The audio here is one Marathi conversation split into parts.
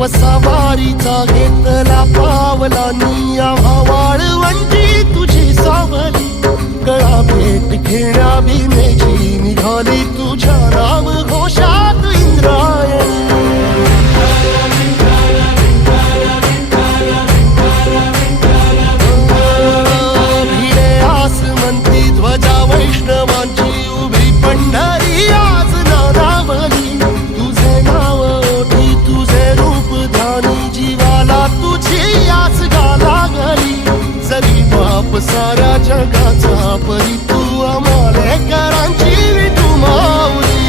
बाप सवारीचा घेतला पावला निया वाळवंटी तुझी सावली गळा भेट घेण्या भीमेची निघाली तुझ्या नाम घोषात इंद्रायणी भिडे आसमंती ध्वजा वैष्णवांची उभी पंढरी आज नादावली तुझे नाव ओठी तुझे रूप ध्यानी जीवाला तुझी आस लागली जरी बाप साऱ्या जगाचा परी तू आमालेकरांची विठू माऊली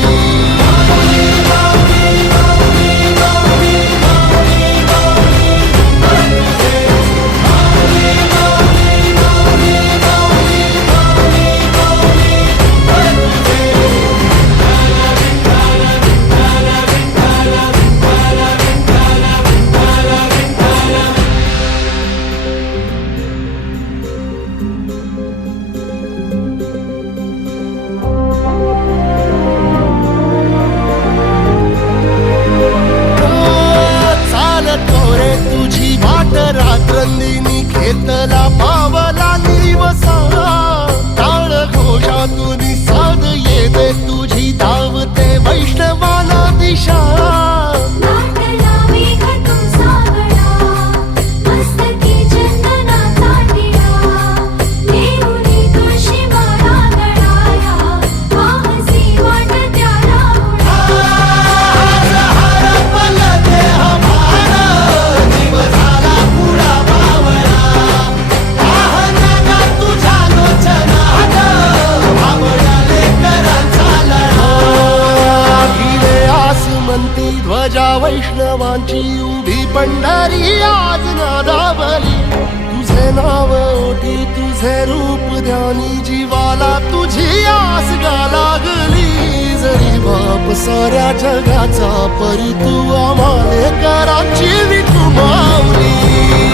रात्रंदिनी घेतला पावला निवसा टाळ घोषातून साध येते तुझी धावते वैष्णवाला दिशा ध्वजा वैष्णवांची उभी पंढरी आज नादावली तुझे नाव ओठी तुझे रूप ध्यानी जीवाला तुझी आस लागली जरी बाप साऱ्या जगाचा परी तू आमालेकरांची विठू माऊली